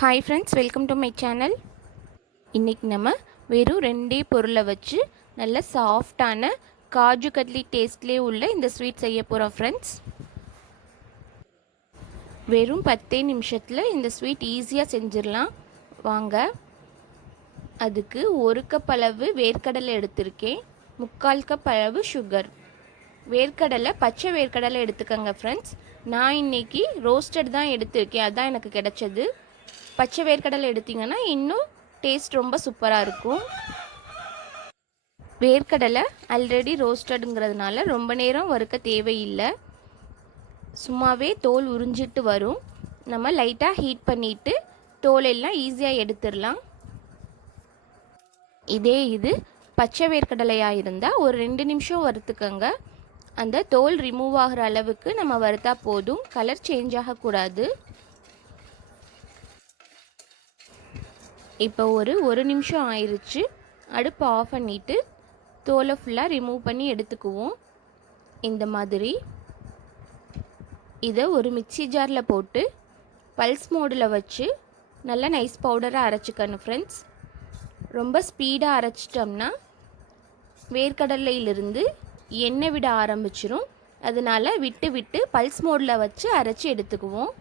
Hi friends, welcome to my channel. இன்றைக்கி நம்ம வெறும் ரெண்டே பொருளை வச்சு நல்ல சாஃப்டான காஜு கட்லி டேஸ்ட்லேயே உள்ள இந்த ஸ்வீட் செய்ய போகிறோம் ஃப்ரெண்ட்ஸ். வெறும் 10 நிமிஷத்தில் இந்த ஸ்வீட் ஈஸியாக செஞ்சிடலாம். வாங்க. அதுக்கு 1 கப் அளவு வேர்க்கடலை எடுத்திருக்கேன், 3/4 கப் அளவு சுகர். வேர்க்கடலை பச்சை வேர்க்கடலை எடுத்துக்கோங்க ஃப்ரெண்ட்ஸ். நான் இன்றைக்கி ரோஸ்டட் தான் எடுத்திருக்கேன், அதுதான் எனக்கு கிடச்சது. பச்சை வேர்க்கடலை எடுத்திங்கன்னா இன்னும் டேஸ்ட் ரொம்ப சூப்பராக இருக்கும். வேர்க்கடலை ஆல்ரெடி ரோஸ்டடுங்கிறதுனால ரொம்ப நேரம் வறுக்க தேவையில்லை, சும்மாவே தோல் உறிஞ்சிட்டு வரும். நம்ம லைட்டாக ஹீட் பண்ணிவிட்டு தோலெல்லாம் ஈஸியாக எடுத்துடலாம். இது பச்சை வேர்க்கடலையாக இருந்தால் ஒரு 2 நிமிஷம் வறுத்துக்கோங்க. அந்த தோல் ரிமூவ் ஆகிற அளவுக்கு நம்ம வறுத்தா போதும், கலர் சேஞ்ச் ஆகக்கூடாது. இப்போ ஒரு நிமிஷம் ஆயிடுச்சு. அடுப்பு ஆஃப் பண்ணிவிட்டு தோலை ஃபுல்லாக ரிமூவ் பண்ணி எடுத்துக்குவோம். இந்த மாதிரி இதை ஒரு மிக்சி ஜாரில் போட்டு பல்ஸ் மோடில் வச்சு நல்லா நைஸ் பவுடராக அரைச்சிக்கணும் ஃப்ரெண்ட்ஸ். ரொம்ப ஸ்பீடாக அரைச்சிட்டோம்னா வேர்க்கடலையிலிருந்து எண்ணெய் விட ஆரம்பிச்சிரும். அதனால் விட்டு விட்டு பல்ஸ் மோடில் வச்சு அரைச்சி எடுத்துக்குவோம்.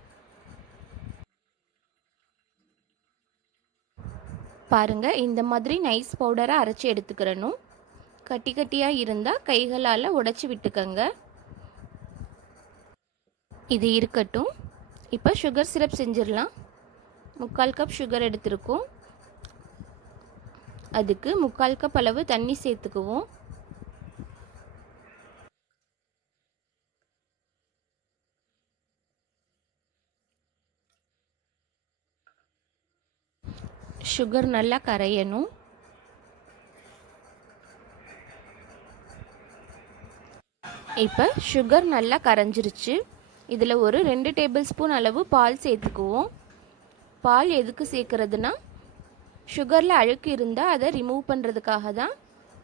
பாருங்கள், இந்த மாதிரி நைஸ் பவுடராக அரைச்சி எடுத்துக்கிறணும். கட்டி கட்டியாக இருந்தால் கைகளால் உடைச்சி விட்டுக்கங்க. இது இருக்கட்டும். இப்போ சுகர் சிரப் செஞ்சிடலாம். 3/4 கப் சுகர் எடுத்துருக்கோம். அதுக்கு 3/4 கப் அளவு தண்ணி சேர்த்துக்குவோம். சுகர் நல்லா கரையணும். இப்போ சுகர் நல்லா கரைஞ்சிருச்சு. இதில் ஒரு 2 டேபிள் ஸ்பூன் அளவு பால் சேர்த்துக்குவோம். பால் எதுக்கு சேர்க்குறதுனா, சுகரில் அழுக்கு இருந்தால் அதை ரிமூவ் பண்ணுறதுக்காக தான்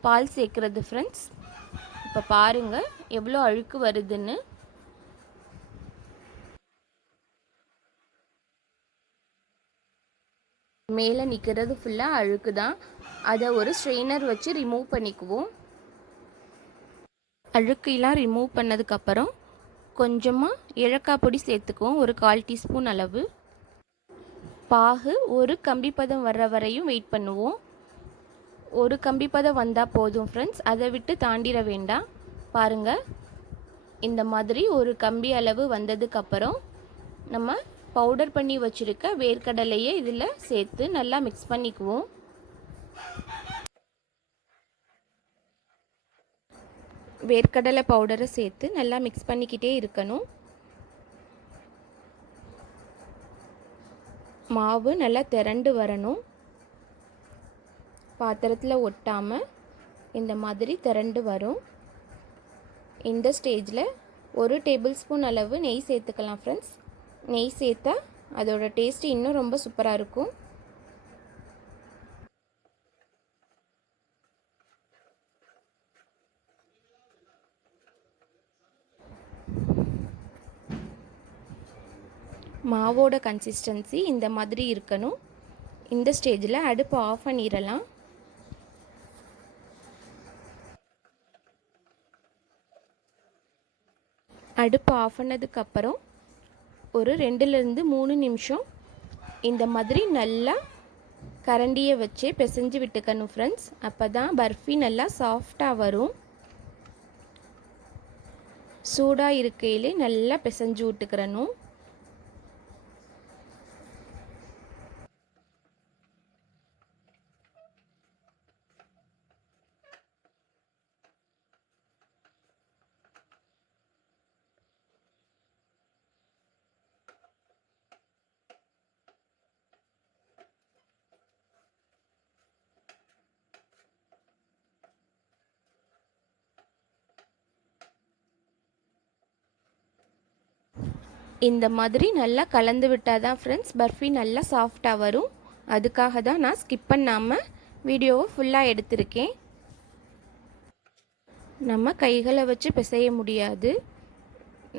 பால் சேர்க்குறது ஃப்ரெண்ட்ஸ். இப்போ பாருங்கள் எவ்வளோ அழுக்கு வருதுன்னு. மேலே நிற்கிறது ஃபுல்லாக அழுக்கு தான். அதை ஒரு ஸ்ட்ரெயினர் வச்சு ரிமூவ் பண்ணிக்குவோம். அழுக்கையெல்லாம் ரிமூவ் பண்ணதுக்கப்புறம் கொஞ்சமாக ஏலக்காய் பொடி சேர்த்துக்குவோம், ஒரு 1/4 டீஸ்பூன் அளவு. பாகு ஒரு கம்பி பதம் வர்ற வரையும் வெயிட் பண்ணுவோம். ஒரு கம்பி பதம் வந்தால் போதும் ஃப்ரெண்ட்ஸ், அதை விட்டு தாண்டிட வேண்டாம். பாருங்கள், இந்த மாதிரி ஒரு கம்பி அளவு வந்ததுக்கப்புறம் நம்ம பவுடர் பண்ணி வச்சுருக்க வேர்க்கடலையை இதில் சேர்த்து நல்லா மிக்ஸ் பண்ணிக்குவோம். வேர்க்கடலை பவுடரை சேர்த்து நல்லா மிக்ஸ் பண்ணிக்கிட்டே இருக்கணும். மாவு நல்லா திரண்டு வரணும், பாத்திரத்தில் ஒட்டாமல் இந்த மாதிரி திரண்டு வரும். இந்த ஸ்டேஜில் 1 டேபிள் ஸ்பூன் அளவு நெய் சேர்த்துக்கலாம் ஃப்ரெண்ட்ஸ். நெய் சேர்த்தா அதோட டேஸ்ட்டு இன்னும் ரொம்ப சூப்பராக இருக்கும். மாவோட கன்சிஸ்டன்சி இந்த மாதிரி இருக்கணும். இந்த ஸ்டேஜில் அடுப்பு ஆஃப் பண்ணிடலாம். அடுப்பு ஆஃப் பண்ணதுக்கப்புறம் ஒரு 2லேருந்து 3 நிமிஷம் இந்த மாதிரி நல்லா கரண்டியை வச்சு பிசைஞ்சு விட்டுக்கணும் ஃப்ரெண்ட்ஸ். அப்போ தான் பர்ஃபி நல்லா சாஃப்டாக வரும். சூடாக இருக்கையிலே நல்லா பிசைஞ்சு விட்டுக்கிறணும். இந்த மாதிரி நல்லா கலந்து விட்டால் தான் ஃப்ரெண்ட்ஸ் பர்ஃபி நல்லா சாஃப்டாக வரும். அதுக்காக தான் நான் ஸ்கிப் பண்ணாமல் வீடியோவை ஃபுல்லாக எடுத்திருக்கேன். நம்ம கைகளை வச்சு பிசைய முடியாது,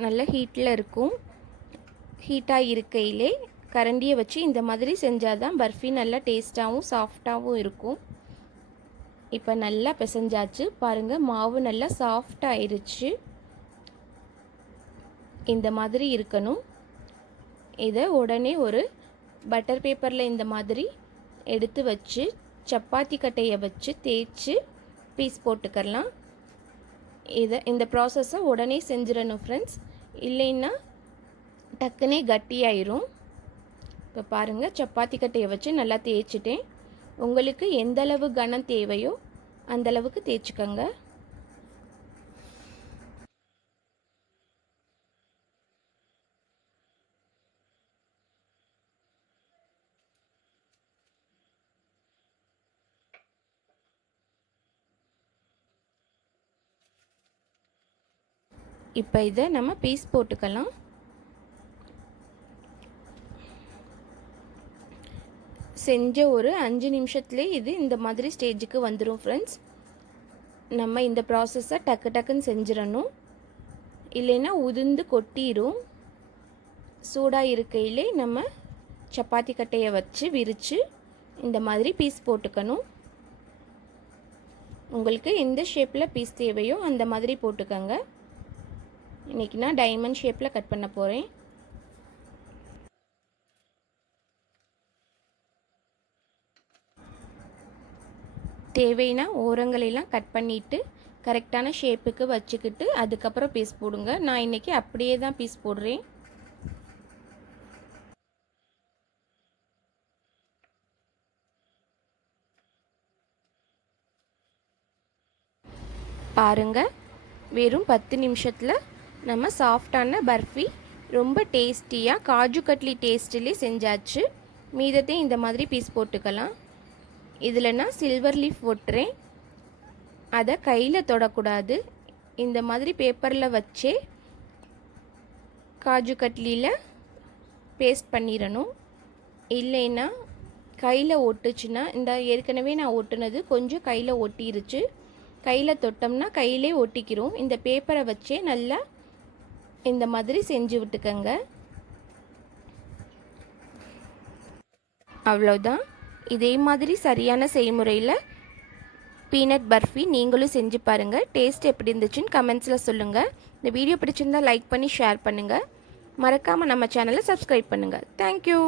நல்ல ஹீட்டில் இருக்கும். ஹீட்டாக இருக்கையிலே கரண்டியை வச்சு இந்த மாதிரி செஞ்சால் தான் பர்ஃபி நல்லா டேஸ்ட்டாகவும் சாஃப்டாகவும் இருக்கும். இப்போ நல்லா பிசைஞ்சாச்சு பாருங்கள், மாவு நல்லா சாஃப்டாக ஆயிடுச்சு. இந்த மாதிரி இருக்கணும். இதை உடனே ஒரு பட்டர் பேப்பரில் இந்த மாதிரி எடுத்து வச்சு சப்பாத்தி கட்டையை வச்சு தேய்ச்சி பீஸ் போட்டுக்கலாம். இந்த ப்ராசஸை உடனே செஞ்சிடணும் ஃப்ரெண்ட்ஸ், இல்லைன்னா டக்குனே கட்டியாயிரும். இப்போ பாருங்கள், சப்பாத்தி கட்டையை வச்சு நல்லா தேய்ச்சிட்டேன். உங்களுக்கு எந்த அளவு கனம் தேவையோ அந்தளவுக்கு தேய்ச்சிக்கோங்க. இப்போ இதை நம்ம பீஸ் போட்டுக்கலாம். செஞ்ச ஒரு 5 நிமிஷத்துலேயே இது இந்த மாதிரி ஸ்டேஜுக்கு வந்துடும் ஃப்ரெண்ட்ஸ். நம்ம இந்த ப்ராசஸை டக்கு டக்குன்னு செஞ்சிடணும், இல்லைன்னா உதிர்ந்து கொட்டிடும். சூடாக இருக்கையிலே நம்ம சப்பாத்தி கட்டையை வச்சு விரித்து இந்த மாதிரி பீஸ் போட்டுக்கணும். உங்களுக்கு எந்த ஷேப்பில் பீஸ் தேவையோ அந்த மாதிரி போட்டுக்கோங்க. இன்றைக்கி நான் டைமண்ட் ஷேப்பில் கட் பண்ண போகிறேன். தேவைன்னா ஓரங்களெல்லாம் கட் பண்ணிவிட்டு கரெக்டான ஷேப்புக்கு வச்சுக்கிட்டு அதுக்கப்புறம் பீஸ் போடுங்க. நான் இன்றைக்கி அப்படியே தான் பீஸ் போடுறேன். பாருங்கள், வெறும் 10 நிமிஷத்தில் நம்ம சாஃப்டான பர்ஃபி ரொம்ப டேஸ்டியாக காஜு கட்லி டேஸ்ட்லேயே செஞ்சாச்சு. மீதத்தையும் இந்த மாதிரி பீஸ் போட்டுக்கலாம். இதில் நான் சில்வர் லீஃப் ஒட்டுறேன். அதை கையில் தொடக்கூடாது, இந்த மாதிரி பேப்பரில் வச்சே காஜு கட்லியில் பேஸ்ட் பண்ணிடணும். இல்லைன்னா கையில் ஒட்டுச்சுன்னா, இந்த ஏற்கனவே நான் ஒட்டுனது கொஞ்சம் கையில் ஒட்டிருச்சு, கையில் தொட்டோம்னா கையிலே ஒட்டிக்கிறோம். இந்த பேப்பரை வச்சே நல்லா இந்த மாதிரி செஞ்சு விட்டுக்கங்க. அவ்வளோதான். இதே மாதிரி சரியான செய்முறையில் பீனட் பர்ஃபி நீங்களும் செஞ்சு பாருங்கள். டேஸ்ட் எப்படி இருந்துச்சுன்னு கமெண்ட்ஸில் சொல்லுங்கள். இந்த வீடியோ பிடிச்சிருந்தால் லைக் பண்ணி ஷேர் பண்ணுங்கள். மறக்காமல் நம்ம சேனலை சப்ஸ்கிரைப் பண்ணுங்கள். தேங்க்யூ.